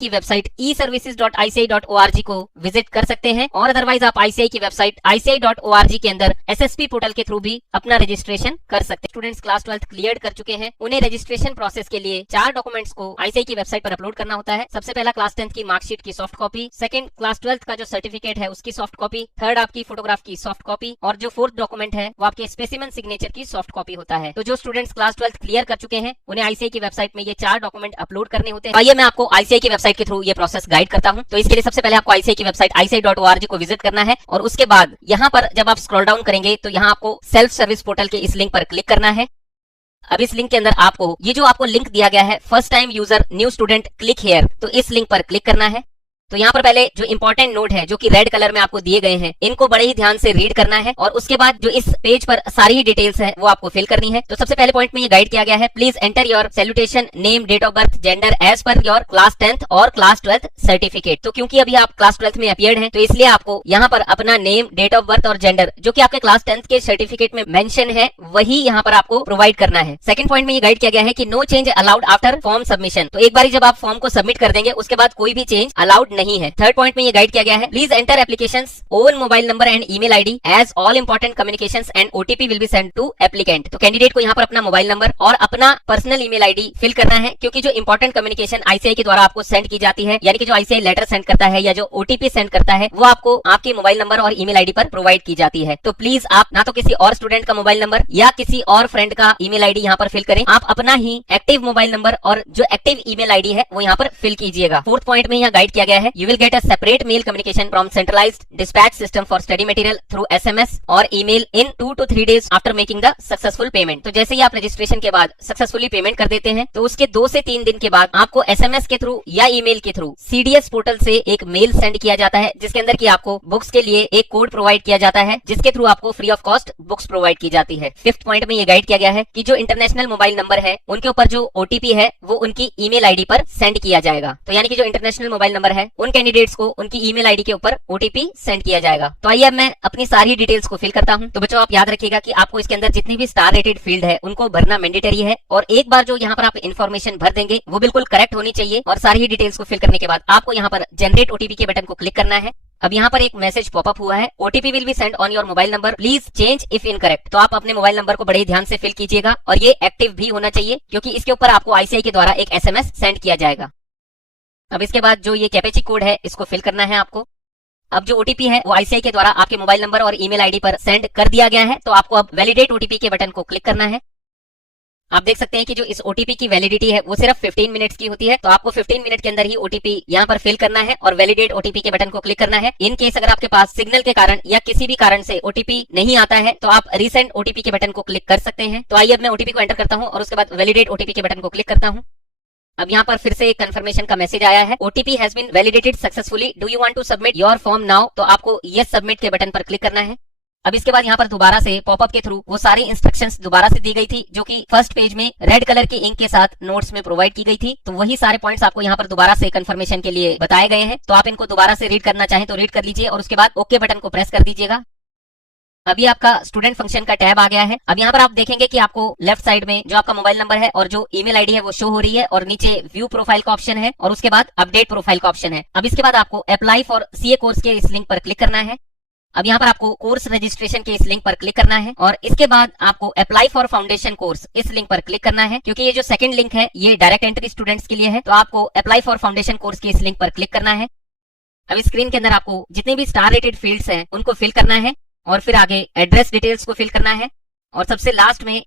की website eservices.ici.org को visit कर सकते हैं और अदरवाइज आप आईसीआई की वेबसाइट ici.org के अंदर एसएसपी पोर्टल के थ्रू भी अपना रजिस्ट्रेशन कर सकते हैं। स्टूडेंट्स क्लास 12th क्लियर कर चुके हैं, उन्हें रजिस्ट्रेशन प्रोसेस के लिए 4 डॉक्यूमेंट्स को आईसीआई की वेबसाइट पर अपलोड करना होता है। सबसे पहला क्लास 10th की मार्कशीट की soft copy, second class 12th का जो सर्टिफिकेट है उसकी सॉफ्ट कॉपी, थर्ड आपकी फोटोग्राफ की सॉफ्ट कॉपी और जो फोर्थ डॉक्यूमेंट है वो आपके स्पेसिमेन सिग्नेचर की सॉफ्ट कॉपी होता है। तो जो स्टूडेंट्स क्लास 12th क्लियर कर चुके हैं उन्हें आईसीआई की वेबसाइट में ये 4 डॉक्यूमेंट अपलोड करने होते हैं। आइए मैं आपको आईसीआई की वेबसाइट के थ्रू ये प्रोसेस गाइड करता हूं। तो इसके लिए सबसे पहले आपको आईसीआई की वेबसाइट ici.org को विजिट करना है और उसके बाद यहाँ पर जब आप स्क्रॉल डाउन करेंगे तो यहाँ आपको सेल्फ सर्विस पोर्टल के इस लिंक पर क्लिक करना है। अब इस लिंक के अंदर आपको ये जो आपको लिंक दिया गया है first time user new student click here, तो इस लिंक पर क्लिक करना है। तो यहाँ पर पहले जो इंपॉर्टेंट नोट है जो कि रेड कलर में आपको दिए गए हैं इनको बड़े ही ध्यान से रीड करना है और उसके बाद जो इस पेज पर सारी ही डिटेल्स है वो आपको फिल करनी है। तो सबसे पहले पॉइंट में ये गाइड किया गया है, please enter your salutation, name, date of birth, gender as per your class 10th और क्लास 12th सर्टिफिकेट। तो क्योंकि अभी आप क्लास 12th में अपीयर्ड हैं तो इसलिए आपको यहाँ पर अपना नेम, डेट ऑफ बर्थ और जेंडर जो कि आपके क्लास 10th के सर्टिफिकेट में मेंशन है वही यहाँ पर आपको प्रोवाइड करना है। सेकंड पॉइंट में ये गाइड किया गया है कि no change allowed after form submission. तो एक बार जब आप फॉर्म को सबमिट कर देंगे उसके बाद कोई भी चेंज अलाउड नहीं है। थर्ड पॉइंट में ये गाइड किया गया है, please enter applicant's own mobile number and email ID as all important communications and OTP will be send to applicant. तो कैंडिडेट को यहाँ पर अपना मोबाइल नंबर और अपना पर्सनल ईमेल आईडी फिल करना है क्योंकि जो इंपॉर्टेंट कम्युनिकेशन आईसीआई के द्वारा आपको सेंड की जाती है यानी कि जो आईसीआई लेटर सेंड करता है या जो ओटीपी सेंड करता है वो आपको आपके मोबाइल नंबर और ईमेल आईडी पर प्रोवाइड की जाती है। तो प्लीज आप ना तो किसी और स्टूडेंट का मोबाइल नंबर या किसी और फ्रेंड का ईमेल आईडी यहाँ पर फिल करें, आप अपना ही एक्टिव मोबाइल नंबर और जो एक्टिव ईमेल आईडी है वो यहाँ पर फिल कीजिएगा। फोर्थ पॉइंट में यहाँ गाइड किया गया है, you will get a separate mail communication from centralized dispatch system for study material through SMS और email in 2 to 3 days after making the successful payment। तो जैसे ही आप रजिस्ट्रेशन के बाद सक्सेसफुली पेमेंट कर देते हैं तो उसके 2 से 3 दिन के बाद आपको SMS के थ्रू या ईमेल के थ्रू CDS पोर्टल से एक मेल सेंड किया जाता है जिसके अंदर की आपको बुक्स के लिए एक कोड प्रोवाइड किया जाता है जिसके थ्रू आपको free of cost books provide की जाती है। फिफ्थ पॉइंट में ये गाइड किया गया है कि जो इंटरनेशनल मोबाइल नंबर है उनके ऊपर जो ओटीपी है वो उनकी ईमेल आईडी पर सेंड किया जाएगा। तो यानी कि जो इंटरनेशनल मोबाइल नंबर है उन कैंडिडेट्स को उनकी ईमेल आईडी के ऊपर ओटीपी सेंड किया जाएगा। तो आइए अब मैं अपनी सारी डिटेल्स को फिल करता हूं। तो बच्चों आप याद रखिएगा कि आपको इसके अंदर जितनी भी स्टार रेटेड फील्ड है उनको भरना मैंडेटरी है और एक बार जो यहाँ पर आप इन्फॉर्मेशन भर देंगे वो बिल्कुल करेक्ट होनी चाहिए और सारी ही डिटेल्स को फिल करने के बाद आपको यहाँ पर जनरेट ओटीपी के बटन को क्लिक करना है। अब यहाँ पर एक मैसेज पॉपअप हुआ है, OTP will be send on your mobile number, please change if incorrect. तो आप अपने मोबाइल नंबर को बड़े ध्यान से फिल कीजिएगा और ये एक्टिव भी होना चाहिए क्योंकि इसके ऊपर आपको आईसीआई के द्वारा एक SMS सेंड किया जाएगा। अब इसके बाद जो ये कैपेची कोड है इसको फिल करना है आपको। अब जो ओटीपी है वो आईसीआई के द्वारा आपके मोबाइल नंबर और ईमेल आईडी पर सेंड कर दिया गया है। तो आपको अब वैलिडेट ओटीपी के बटन को क्लिक करना है। आप देख सकते हैं कि जो इस ओटीपी की वैलिडिटी है वो सिर्फ 15 मिनट्स की होती है। तो आपको 15 मिनट के अंदर ही ओटीपी यहाँ पर फिल करना है और वैलिडेट ओटीपी के बटन को क्लिक करना है। इन केस अगर आपके पास सिग्नल के कारण या किसी भी कारण से ओटीपी नहीं आता है तो आप रीसेंट ओटीपी के बटन को क्लिक कर सकते हैं। तो आइए अब मैं ओटीपी को एंटर करता हूँ और उसके बाद वैलिडेट ओटीपी के बटन को क्लिक करता हूँ। अब यहाँ पर फिर से एक कंफर्मेशन का मैसेज आया है, OTP has been validated successfully, do you want to submit your form now. तो आपको यस सबमिट के बटन पर क्लिक करना है। अब इसके बाद यहाँ पर दोबारा से पॉपअप के थ्रू वो सारी इंस्ट्रक्शंस दोबारा से दी गई थी जो कि फर्स्ट पेज में रेड कलर के इंक के साथ नोट्स में प्रोवाइड की गई थी। तो वही सारे पॉइंट्स आपको यहाँ पर दोबारा से कंफर्मेशन के लिए बताए गए हैं। तो आप इनको दोबारा से रीड करना चाहें तो रीड कर लीजिए और उसके बाद ओके बटन को प्रेस कर दीजिएगा। अभी आपका स्टूडेंट फंक्शन का टैब आ गया है। अब यहाँ पर आप देखेंगे कि आपको लेफ्ट साइड में जो आपका मोबाइल नंबर है और जो ईमेल आईडी है वो शो हो रही है और नीचे व्यू प्रोफाइल का ऑप्शन है और उसके बाद अपडेट प्रोफाइल का ऑप्शन है। अब इसके बाद आपको अप्लाई फॉर सीए कोर्स के इस लिंक पर क्लिक करना है। अब यहाँ पर आपको कोर्स रजिस्ट्रेशन के इस लिंक पर क्लिक करना है और इसके बाद आपको अप्लाई फॉर फाउंडेशन कोर्स इस लिंक पर क्लिक करना है क्योंकि ये जो सेकंड लिंक है ये डायरेक्ट एंट्री स्टूडेंट्स के लिए है। तो आपको अप्लाई फॉर फाउंडेशन कोर्स के इस लिंक पर क्लिक करना है। अब स्क्रीन के अंदर आपको जितने भी स्टार रेटेड फील्ड्स हैं उनको फिल करना है और फिर आगे एड्रेस डिटेल्स को फिल करना है और सबसे लास्ट में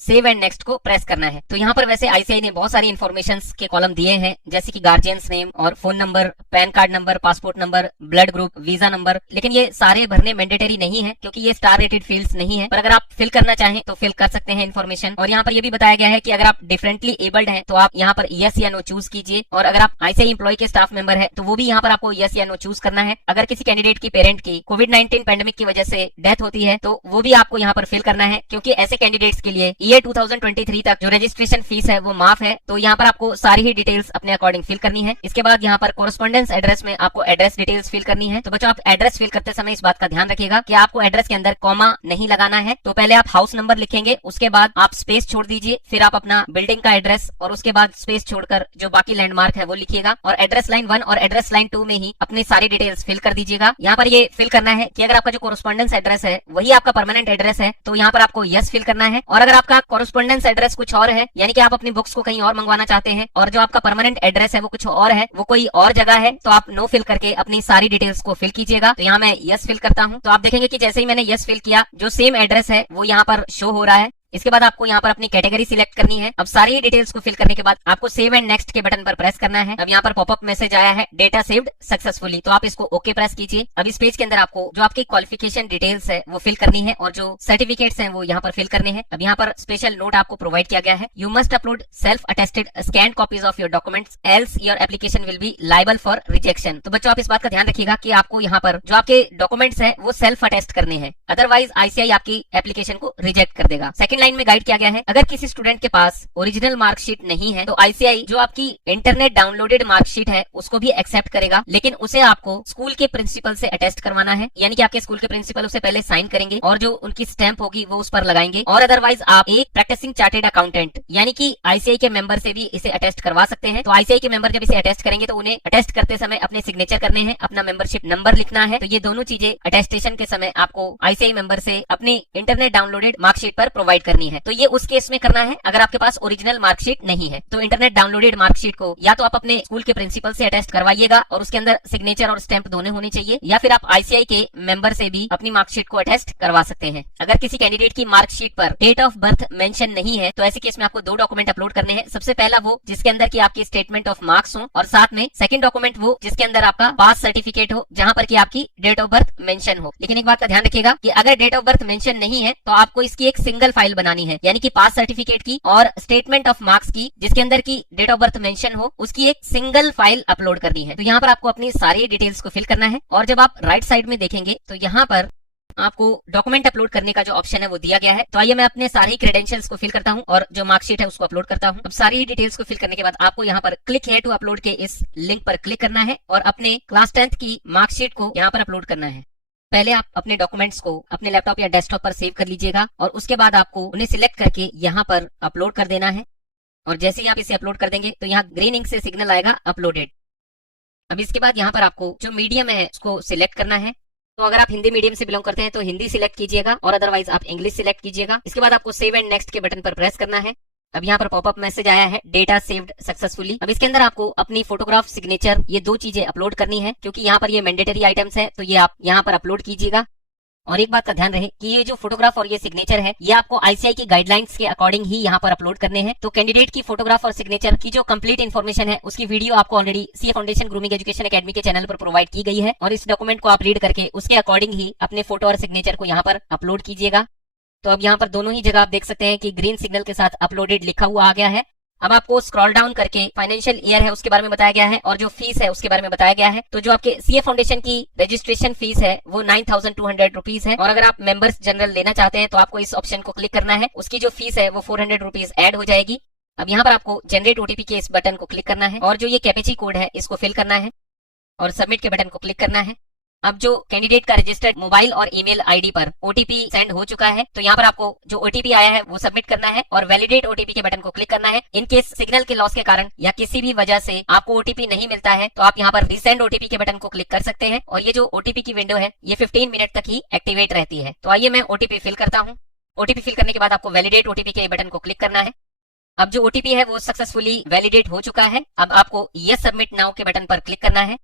सेव एंड नेक्स्ट को प्रेस करना है। तो यहाँ पर वैसे आईसीआई ने बहुत सारी इन्फॉर्मेशन के कॉलम दिए हैं जैसे कि गार्जियंस नेम और phone number, pan card number, passport number, blood group, visa number, लेकिन ये सारे भरने मैंडेटरी नहीं है क्योंकि ये स्टार रेटेड फील्ड्स नहीं है। पर अगर आप फिल करना चाहें तो फिल कर सकते हैं इन्फॉर्मेशन। और यहाँ पर ये भी बताया गया है कि अगर आप डिफरेंटली एबल्ड हैं तो आप यहाँ पर यस या नो चूज कीजिए और अगर आप आईसीआई एम्प्लॉय के स्टाफ मेंबर है तो वो भी यहाँ पर आपको यस या नो चूज करना है। अगर किसी कैंडिडेट की पेरेंट की कोविड-19 पैंडेमिक की वजह से डेथ होती है तो वो भी आपको यहाँ पर फिल करना है क्योंकि ऐसे कैंडिडेट्स के लिए ईयर 2023 तक जो रजिस्ट्रेशन फीस है वो माफ है। तो यहाँ पर आपको सारी ही डिटेल्स अपने अकॉर्डिंग फिल करनी है। इसके बाद यहाँ पर कोरेस्पोंडेंस एड्रेस में आपको एड्रेस डिटेल्स फिल करनी है। तो बच्चों आप एड्रेस फिल करते समय इस बात का ध्यान रखिएगा कि आपको एड्रेस के अंदर कॉमा नहीं लगाना है। तो पहले आप हाउस नंबर लिखेंगे, उसके बाद आप स्पेस छोड़ दीजिए, फिर आप अपना बिल्डिंग का एड्रेस और उसके बाद स्पेस छोड़कर जो बाकी लैंडमार्क है वो लिखिएगा और एड्रेस लाइन 1 और एड्रेस लाइन 2 में ही अपनी सारी डिटेल्स फिल कर दीजिएगा। यहाँ पर ये फिल करना है कि अगर आपका जो कोरेस्पोंडेंस एड्रेस है वही आपका परमानेंट एड्रेस है तो यहाँ पर आपको यस फिल करना है, और अगर आपका कोरेस्पोंडेंस एड्रेस कुछ और है यानी कि आप अपनी बुक्स को कहीं और मंगवाना चाहते हैं और जो आपका परमानेंट एड्रेस है वो कुछ और है, वो कोई और जगह है, तो आप नो फिल करके अपनी सारी डिटेल्स को फिल कीजिएगा। तो यहाँ मैं यस फिल करता हूँ। तो आप देखेंगे कि जैसे ही मैंने यस फिल किया जो सेम एड्रेस है वो यहाँ पर शो हो रहा है। इसके बाद आपको यहाँ पर अपनी कैटेगरी सिलेक्ट करनी है। अब सारी डिटेल्स को फिल करने के बाद आपको सेव एंड नेक्स्ट के बटन पर प्रेस करना है। अब यहाँ पर पॉपअप मैसेज आया है डेटा सेव्ड सक्सेसफुली, तो आप इसको ओके प्रेस कीजिए। अब इस पेज के अंदर आपको जो आपकी क्वालिफिकेशन डिटेल्स है वो फिल करनी है और जो सर्टिफिकेट्स हैं वो यहाँ पर फिल करने हैं। अब यहाँ पर स्पेशल नोट आपको प्रोवाइड किया गया है, you must upload self attested scanned copies of your documents else your application will be liable for rejection. तो बच्चों आप इस बात का ध्यान रखिएगा कि आपको यहाँ पर जो आपके डॉक्यूमेंट्स है वो सेल्फ अटेस्ट करने हैं, अदरवाइज आईसीआई आपकी एप्लीकेशन को रिजेक्ट कर देगा। सेकंड लाइन में गाइड किया गया है, अगर किसी स्टूडेंट के पास ओरिजिनल मार्कशीट नहीं है तो आईसीआई जो आपकी इंटरनेट डाउनलोडेड मार्कशीट है उसको भी एक्सेप्ट करेगा, लेकिन उसे आपको स्कूल के प्रिंसिपल से अटेस्ट करवाना है, यानी कि आपके स्कूल के प्रिंसिपल उसे पहले साइन करेंगे और जो उनकी स्टैंप होगी वो उस पर लगाएंगे। और अदरवाइज आप एक प्रैक्टिसिंग चार्टेड अकाउंटेंट यानी कि आईसीआई के मेंबर से भी इसे अटेस्ट करवा सकते हैं। तो आईसीआई के मेंबर जब इसे अटेस्ट करेंगे तो उन्हें अटेस्ट करते समय अपने सिग्नेचर करने हैं, अपना मेंबरशिप नंबर लिखना है। तो ये दोनों चीजें अटेस्टेशन के समय आपको आईसीआई मेंबर से अपनी इंटरनेट डाउनलोडेड मार्कशीट पर प्रोवाइड करनी है। तो ये उस केस में करना है अगर आपके पास ओरिजिनल मार्कशीट नहीं है। तो इंटरनेट डाउनलोडेड मार्कशीट को या तो आप अपने स्कूल के प्रिंसिपल से अटेस्ट करवाइएगा और उसके अंदर सिग्नेचर और स्टैंप दोनों होने चाहिए, या फिर आप आईसीआई के मेंबर से भी अपनी मार्कशीट को अटेस्ट करवा सकते हैं। अगर किसी कैंडिडेट की मार्कशीट पर डेट ऑफ बर्थ मेंशन नहीं है तो ऐसे केस में आपको 2 डॉक्यूमेंट अपलोड करने हैं। सबसे पहला वो जिसके अंदर की आपकी स्टेटमेंट ऑफ मार्क्स हो, और साथ में सेकंड डॉक्यूमेंट वो जिसके अंदर आपका पास सर्टिफिकेट हो जहां पर की आपकी डेट ऑफ बर्थ मेंशन हो। लेकिन एक बात का ध्यान रखिएगा कि अगर डेट ऑफ बर्थ मेंशन नहीं है तो आपको इसकी एक सिंगल फाइल बनानी है, यानी कि पास सर्टिफिकेट की और स्टेटमेंट ऑफ मार्क्स की जिसके अंदर की डेट ऑफ बर्थ मेंशन हो उसकी एक सिंगल फाइल अपलोड करनी है। तो यहाँ पर आपको अपनी सारी डिटेल्स को फिल करना है और जब आप राइट साइड में देखेंगे तो यहाँ पर आपको डॉक्यूमेंट अपलोड करने का जो ऑप्शन है वो दिया गया है। तो आइए मैं अपने सारे क्रेडेंशियल्स को फिल करता हूं और जो मार्कशीट है उसको अपलोड करता हूं। अब सारी डिटेल्स को फिल करने के बाद आपको यहाँ पर क्लिक हियर टू अपलोड के इस लिंक पर क्लिक करना है और अपने क्लास 10th की मार्कशीट को यहाँ पर अपलोड करना है। पहले आप अपने डॉक्यूमेंट्स को अपने लैपटॉप या डेस्कटॉप पर सेव कर लीजिएगा और उसके बाद आपको उन्हें सिलेक्ट करके यहाँ पर अपलोड कर देना है। और जैसे ही आप इसे अपलोड कर देंगे तो यहाँ ग्रीन इंक से सिग्नल आएगा अपलोडेड। अब इसके बाद यहाँ पर आपको जो मीडियम है उसको सिलेक्ट करना है। तो अगर आप हिंदी मीडियम से बिलोंग करते हैं तो हिंदी सिलेक्ट कीजिएगा और अदरवाइज आप इंग्लिश सिलेक्ट कीजिएगा। इसके बाद आपको सेव एंड नेक्स्ट के बटन पर प्रेस करना है। अब यहाँ पर पॉपअप मैसेज आया है डेटा सेव्ड सक्सेसफुली। अब इसके अंदर आपको अपनी फोटोग्राफ, सिग्नेचर ये 2 चीजें अपलोड करनी है क्योंकि यहाँ पर ये मैंडेटरी आइटम्स है, तो ये आप यहाँ पर अपलोड कीजिएगा। और एक बात का ध्यान रहे कि ये जो फोटोग्राफ और ये सिग्नेचर है ये आपको आईसीआई की गाइडलाइंस के अकॉर्डिंग ही यहाँ पर अपलोड करने हैं। तो कैंडिडेट की फोटोग्राफ और सिग्नेचर की जो कंप्लीट इन्फॉर्मेशन है उसकी वीडियो आपको already CA foundation grooming education academy के चैनल पर प्रोवाइड की गई है और इस डॉक्यूमेंट को आप रीड करके उसके अकॉर्डिंग ही अपने फोटो और सिग्नेचर को यहाँ पर अपलोड कीजिएगा। तो अब यहाँ पर दोनों ही जगह आप देख सकते हैं कि ग्रीन सिग्नल के साथ अपलोडेड लिखा हुआ आ गया है। अब आपको स्क्रॉल डाउन करके फाइनेंशियल ईयर है उसके बारे में बताया गया है और जो फीस है उसके बारे में बताया गया है। तो जो आपके सीए फाउंडेशन की रजिस्ट्रेशन फीस है वो 9200 रुपीज है और अगर आप मेंबर्स जनरल लेना चाहते हैं तो आपको इस ऑप्शन को क्लिक करना है, उसकी जो फीस है वो 400 रुपीज एड हो जाएगी। अब यहाँ पर आपको जनरेट ओटीपी के इस बटन को क्लिक करना है और जो ये कैपेची कोड है इसको फिल करना है और सबमिट के बटन को क्लिक करना है। अब जो कैंडिडेट का रजिस्टर्ड मोबाइल और ईमेल आईडी पर ओटीपी सेंड हो चुका है तो यहाँ पर आपको जो ओटीपी आया है वो सबमिट करना है और वैलिडेट ओटीपी के बटन को क्लिक करना है। इन केस सिग्नल के लॉस के कारण या किसी भी वजह से आपको ओटीपी नहीं मिलता है तो आप यहाँ पर रीसेंड ओटीपी के बटन को क्लिक कर सकते हैं और ये जो ओटीपी की विंडो है ये 15 मिनट तक ही एक्टिवेट रहती है। तो आइए मैं ओटीपी फिल करता हूँ। ओटीपी फिल करने के बाद आपको वैलिडेट ओटीपी के बटन को क्लिक करना है। अब जो ओटीपी है वो सक्सेसफुली वैलिडेट हो चुका है। अब आपको यस सबमिट नाउ के बटन पर क्लिक करना है।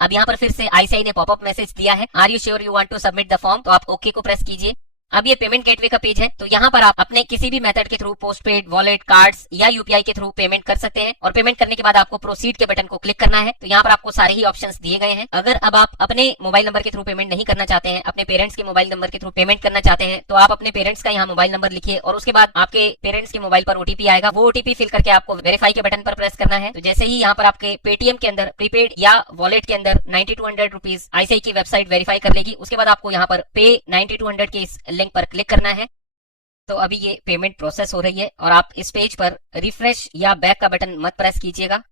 अब यहाँ पर फिर से आईसीआई ने पॉपअप मैसेज दिया है, are you sure you want to submit the form, तो आप ओके को प्रेस कीजिए। अब ये पेमेंट गेटवे का पेज है तो यहाँ पर आप अपने किसी भी मेथड के थ्रू पोस्टपेड, वॉलेट, कार्ड्स या यूपीआई के थ्रू पेमेंट कर सकते हैं और पेमेंट करने के बाद आपको प्रोसीड के बटन को क्लिक करना है। तो यहाँ पर आपको सारे ही ऑप्शंस दिए गए हैं। अगर अब आप अपने मोबाइल नंबर के थ्रू पेमेंट नहीं करना चाहते हैं, अपने पेरेंट्स के मोबाइल नंबर के थ्रू पेमेंट करना चाहते हैं तो आप अपने पेरेंट्स का यहाँ मोबाइल नंबर लिखिए और उसके बाद आपके पेरेंट्स के मोबाइल पर ओटीपी आएगा। वो ओटीपी फिल करके आपको वेरीफाई के बटन पर प्रेस करना है। तो जैसे ही यहाँ पर आपके पेटीएम के अंदर प्रीपेड या वॉलेट के अंदर 9200 रुपीज आईसीआई की वेबसाइट वेरीफाई कर लेगी। उसके बाद आपको यहाँ पर पे 9200 के इस लिंक पर क्लिक करना है तो अभी ये पेमेंट प्रोसेस हो रही है और आप इस पेज पर रिफ्रेश या बैक का बटन मत प्रेस कीजिएगा।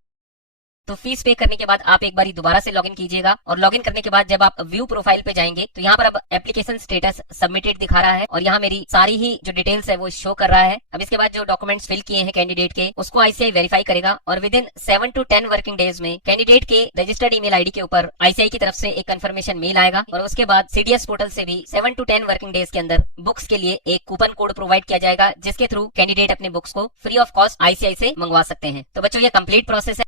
तो फीस पे करने के बाद आप एक बारी दोबारा से लॉगिन कीजिएगा और लॉगिन करने के बाद जब आप व्यू प्रोफाइल पे जाएंगे तो यहाँ पर अब एप्लीकेशन स्टेटस सबमिटेड दिखा रहा है और यहाँ मेरी सारी ही जो डिटेल्स है वो शो कर रहा है। अब इसके बाद जो डॉक्यूमेंट्स फिल किए हैं कैंडिडेट के उसको आईसीआई वेरीफाई करेगा और with in 7 to 10 working days में कैंडिडेट के रजिस्टर्ड ईमेल आईडी के ऊपर आईसीआई की तरफ से एक कंफर्मेशन मेल आएगा और उसके बाद सीडीएस पोर्टल से भी 7 to 10 वर्किंग डेज के अंदर बुक्स के लिए एक कूपन कोड प्रोवाइड किया जाएगा जिसके थ्रू कैंडिडेट अपने बुक्स को फ्री ऑफ कॉस्ट आईसीआई से मंगवा सकते हैं। तो बच्चों ये कंप्लीट प्रोसेस है।